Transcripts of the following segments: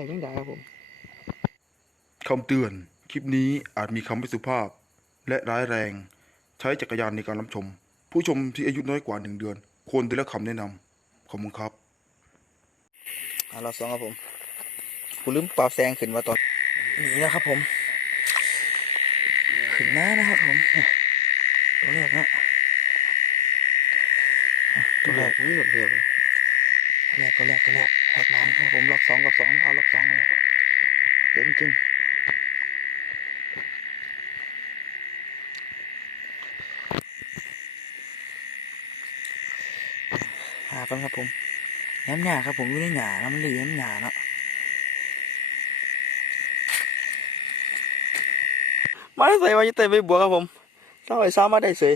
ส่แมงดาครับผมคำเตือน คลิปนี้อาจมีคำไม่สุภาพ และร้ายแรง ใช้จักรยานในการรับชม ผู้ชมที่อายุน้อยกว่าหนึ่งเดือน ควรได้รับคำแนะนำขอบคุณครับอ่ารอบสองครับผมกูลืมปรับแซงขึ้นมาตอนนี่นะครับผม ขึ้นมานะครับผมเนี่ยตัวแรกนะอะตัวแรกนี่หมดเลยตัวแรกตัวแรกตัวแรก แหกน้ำครับผมรอบสองรอบสองเอารอบสองเลยเด่นจริงหากันครับผมแหนมหยาครับผมอยู่ในหยาแล้วมันเหลือแหนมหยาเนาะมาได้ใส่มาจะเตะไปบัวครับผมเศร้าไอ้ซ้ามาได้เสย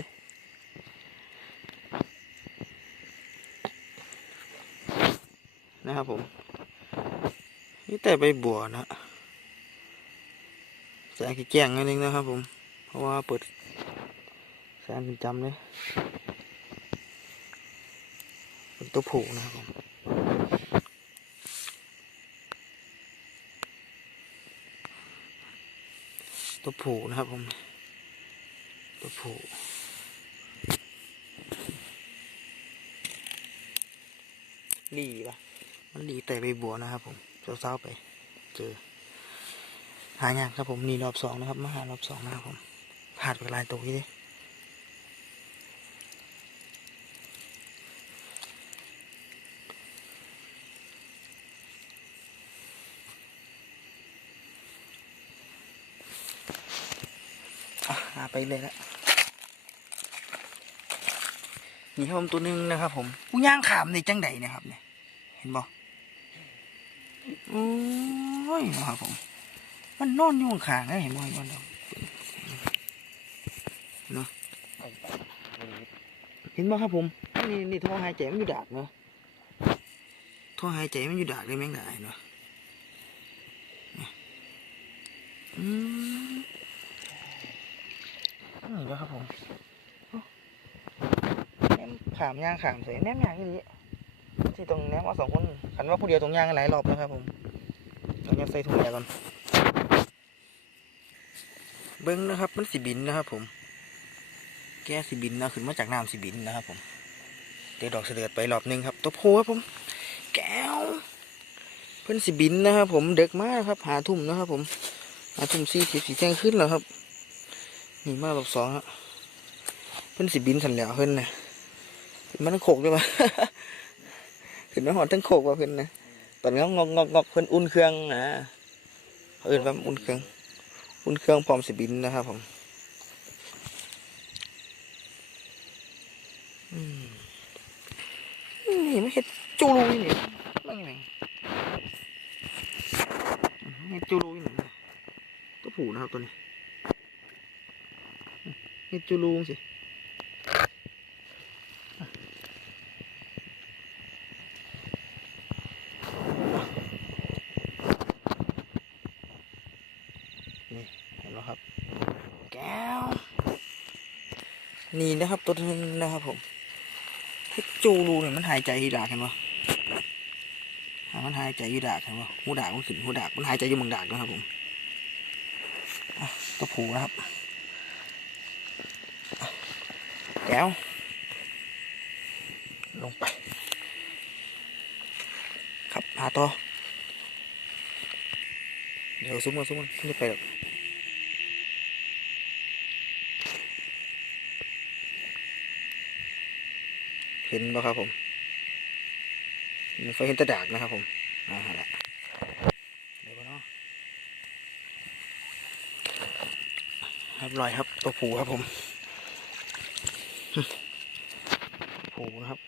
นะครับผมนี่ แต่ใบบัวนะแสงแจ้งนิดนึงนะครับผม เพราะว่าเปิดแสงเป็นจำเลยเป็นตัวผูนะครับผมตัวผูนะครับผม ตัวผูหลีปะมันหลีแต่ใบบัวนะครับผม เศร้าๆไป เจอ หายากครับผมนี่รอบสองนะครับมาหารอบสองนะครับผมผ่าดไปลายตัวที่ดิหาไปเลยละนี่ครับผมตัวหนึงนะครับผมกูย่างขามในจังใดนะครับเนี่ย เห็นบ่ โอ้ยนะครับผม มันนอนอยู่ข้างๆนะเห็นบ่เห็นบ่เนเนาะเห็นบ่ครับผมนี่นี่ท่อหายใจมันอยู่ดากเนาะท่อหายใจมันอยู่ดากเลยแม่งด้เนาะอืมนี่บ่ครับผมโอ้แนมขามย่างขามใส่แนมย่างอย่างนี้ ที่ตรงแนมว่าสองคนขันว่าผู้เดียวตรงย่างกันหลายรอบนะครับผมเราจะใส่ถุงยาก่อน เบิ้งนะครับ มันสิบินนะครับ ผม แก้สิบินนะขึ้นมาจากน้ำสิบินนะครับ ผมเดี๋ยวดอกเสลือดไปรอบหนึงครับ ตัวโพครับผม แก้ว เพิ่นสิบินนะครับผมเด็กมากครับ หาทุ่มนะครับ ผม หาทุ่มสี่สิบสี่แจ้งขึ้นแล้วครับนี่มารอบสองครับเพิ่นสิบินสันแล้วเพิ่นนะมาทั้งโขกด้วยปะ ขึ้นมาหอดทั้งโขกว่ะเพิ่นนะตอนนี้งอกงอกงอกเพิ่นอุ่นเครื่องนะเอื่นว่าอุ่นเครื่อง อุ่นเครื่องพร้อมสิบินนะครับผมอืมนี่ไม่เห็ดจูรูนี่นี่ไม่ไงเห็ดจูรูนี่นี่ตัวผูนะครับตัวนี้เห็ดจูรูสินี่เห็นไหมครับ แก้ว นี่นะครับตัวนึงนะครับผมเฮจูรูเนี่ยมันหายใจอยู่ดากเห็นปะมันหายใจอยู่ดากเห็นปะหูดากมันขึ้นหูดากมันหายใจอยู่มืองดากนะครับผมตัวผูนะครับแก้วลงไป ครับหาต่อเดี๋ยวซุ้มกันซุ้มกันไม่ได้ไปหรอก เห็นป่ะครับผมไฟเห็นตะดากนะครับผมอ่าแหละเดี๋ยวก่อนเนาะเรียบร้อยครับ ตัวผูครับผมผูนะครับ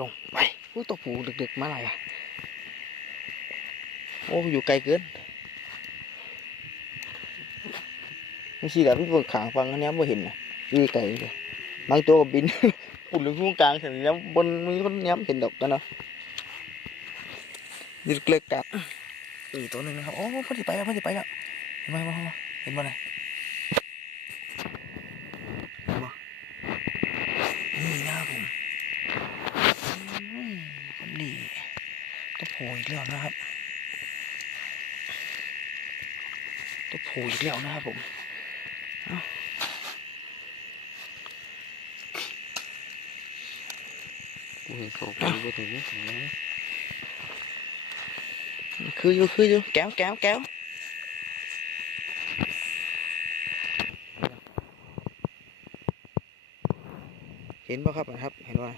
ลงไปอุ้ตัวผูดึกๆมาอะไรอะโอ้อยู่ไกลเกินไม่ใช่แบบที่เปิดขางฟังอันนี้ไม่เห็นนะอยู่ไกลเลยบางตัวก็บิน ปุ่นถึงช่วงกลางเห็นแล้วบนมีคนเนี้ยเห็นดอกกันเนาะนี่เกล็กกัดอีกตัวหนึ่งนะครับโอ้พอดีไปแล้วพอดีไปแล้วเห็นไหมเห็นไหมเห็นไหมนะเห็นไหมนี่นะครับผมคนดีตัวโผล่อีกแล้วนะครับตัวผูอีกแล้วนะครับผม เห็นเขาไปบ่ถึงนะคืออยู่คืออยู่แก้วแก้วแก้วเห็นป่ะครับนะครับ เห็นว่า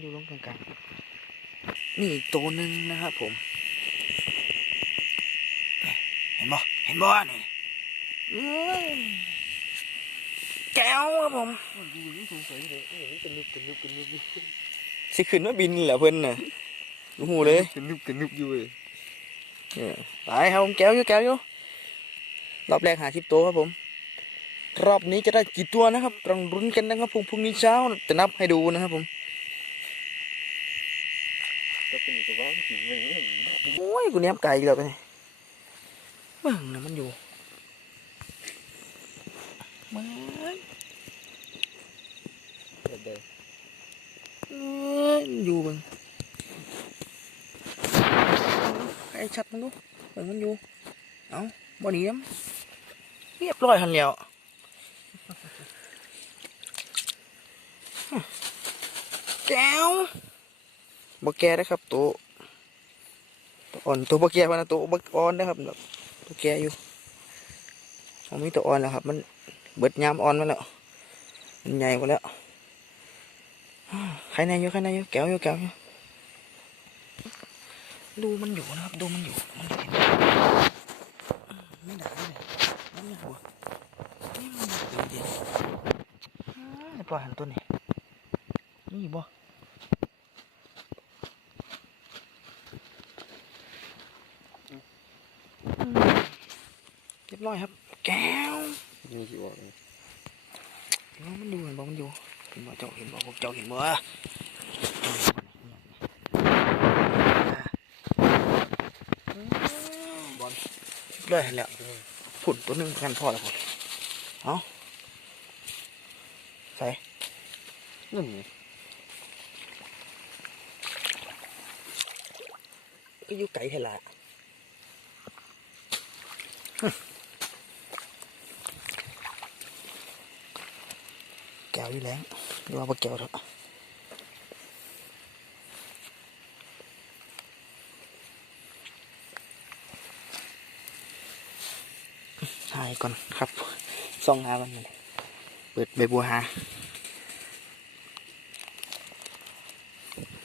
อยู่ลงกลางๆนี่อีกตัวหนึ่งนะครับผม เห็นบ่เห็นบ่นี่ แก้วครับผมมันดูนี่สงสัยเลยเออนี่กันนึบกันนึบกันนึบอยู่สิขึ้นมาบินเหรอเพิ่นน่ะดูหูเลยกันนึบกันนึบอยู่เลยเนี่ยตายครับผมแก้วอยู่แก้วอยู่รอบแรกหาทิปโตวครับผม รอบนี้จะได้กี่ตัวนะครับต้องรุ้นกันนะครับพรุ่งพรุ่งนี้เช้าจะนับให้ดูนะครับผมก็เป็นอีกว่ามันถึงเลยเนี่ยโอ้ยกูเนี้ยไก่อีกแล้วไปเบิ่งนะมันอยู่มัน เด็ดเด็ดเอ้ยมันอยู่เบิ่งไอ้ชัดมันดูเบิ่งมันอยู่ เอ้าบ่หนีน้ำเรียบร้อยหันแล้วแก้วบ่แก่นะครับตัวอ่อนตัวบ่แก่พะนะตัวบ่อ่อนนะครับแบบตัวแก่อยู่มันมีตัวอ่อนแล้วครับ มันเบิดยามอ่อนมาแล้วมันใหญ่กว่าแล้ว ใครในอยู่ใครในอยู่แก้วอยู่แก้วอยู่ดูมันอยู่นะครับดูมันอยู่มันอยู่อืมไม่ด่าเลยมันไม่หัวนี่มันอยู่เดียวอ่าปล่อยหันตัวนี้นี่บ่อืมเรียบร้อยครับ แก้วมีกี่บอกเลยเห็นบ่มันอยู่เห็นบ่มันอยู่ เห็นบ่เจ้าเห็นบ่พวกเจ้าเห็นบ่บอลเลยแล้วผุ่นตัวหนึงกันพอแล้วผมเอาใส่นั่นไงก็อยู่ไกลเท่าไหร่ ก้วอยู่แล้วหรือว่าบ่แก้วเถอะหายก่อนครับส่องหามันเลยเปิดใบบัวหา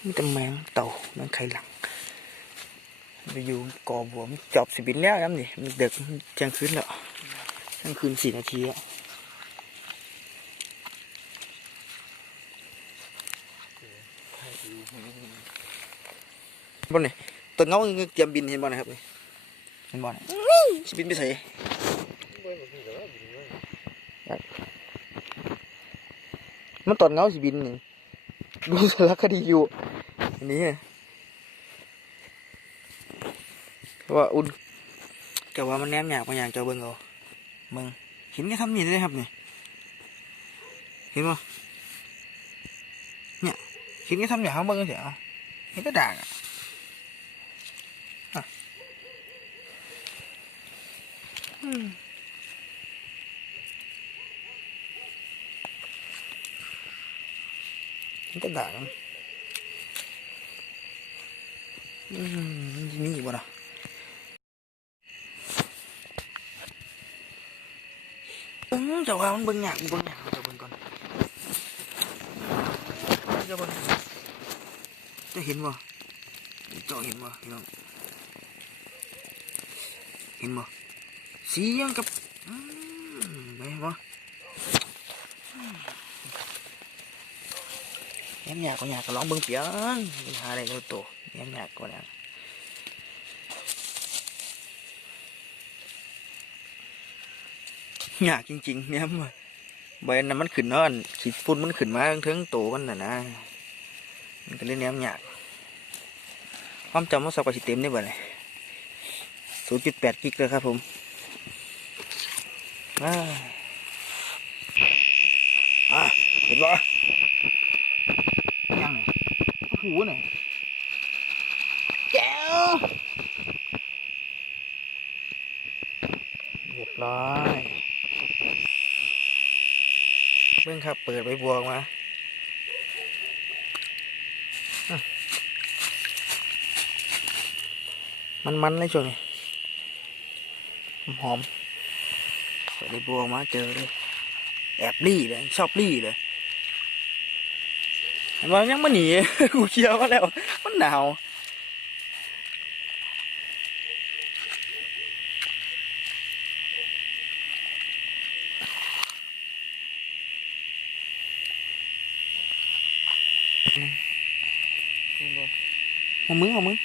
มีแต่แมงเต่าแมงไข่หลังไปอยู่ก่อบัวมันจอบสิบินแล้วครับนี่มันเด็กเที่ยงคืนแล้วเที่ยงคืนสี่นาทีแล้ วบนนี่ตัวเงาเตรียมบินเห็นบ่นะครับนี่เห็นบ่นะอื้อสิบินไปใส่มันตอนเงาสิบินนี่ดูสารคดีอยู่อันนี้ว่าอุ่นแต่ว่ามันแนมอยากมาอย่างเจ้าเบิ่งเอามึงเห็นแค่ทำนี่เลยครับนี่เห็นป่เนี่ยเห็นแค่ทำอย่างเขาเบิ่งเสียเห็นก็ด่างอะ อืมเห็นก็ด่างอืมมันจะมีอีกบ่ล่ะอืมแต่ว่ามั นเบิ่งยากเบิ่งกเดี๋ยวเบิ่งก่อนวเบิ่งจะเห็นบ่เจ้าเห็นบ่พี่น้องเห็นบ่สีเหยังกับอืมอยากก็อยากก็ลองเบิ่งเปียงหาอะไรก็โตแย้มยากก็แล้วยากจริงๆเนี่ยมันใบนั้นมันขึ้นนอนขีดฝุ่นมันขึ้นมาเทิงโตมันน่ะนะมันก็เลยแนมยากความจำมันสักกว่าสิเต็มได้บ่เนี่ยศูนย์จุดแปดกิกเลยครับผม อ่าเห็นปะยังโอ้โหเนี่ยเจ้าเรียบร้อยเพิ่งครับ เปิดใบบวกมามันๆเลยช่วงนี้หอม ๆเปิดใบบัวกมาเจอเลย แอบรี่เลย ชอบรี่เลยเห็นยังมาหนี กูเคียร์มาแล้ว มันหนาวมันบ่เอามือเอามือ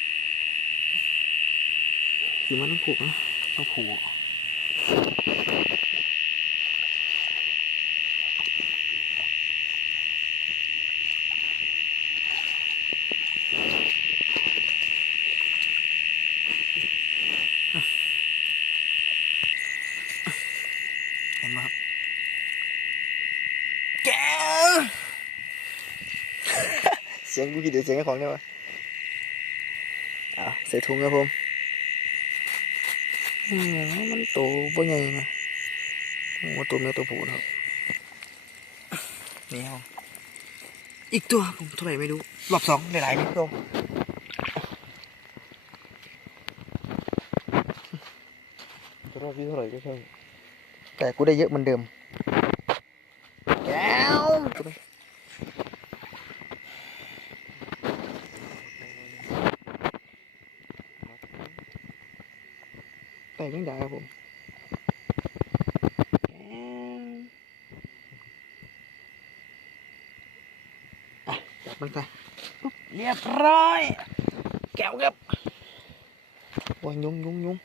คือมันต้องผูกนะต้องผูกเห็นไหมครับแกว เสียงกูคิดเดี๋ยวเสียงของได้ปะอะใส่ถุงครับผมอืมมันโตบ่ใหญ่นะโอ้ตัวเมียตัวผู้นะครับนี่ครับอีกตัวผมเท่าไหร่ไม่รู้รอบสองหลายๆนี่ครับรอบที่เท่าไหร่ก็ช่างแต่กูได้เยอะเหมือนเดิมแก้วตัวนี้แต่ ไม่ได้ครับผมแก้วอะจับมันไปปุ๊บเรียบร้อย แก้วครับโอ้ยยุงยุงยุง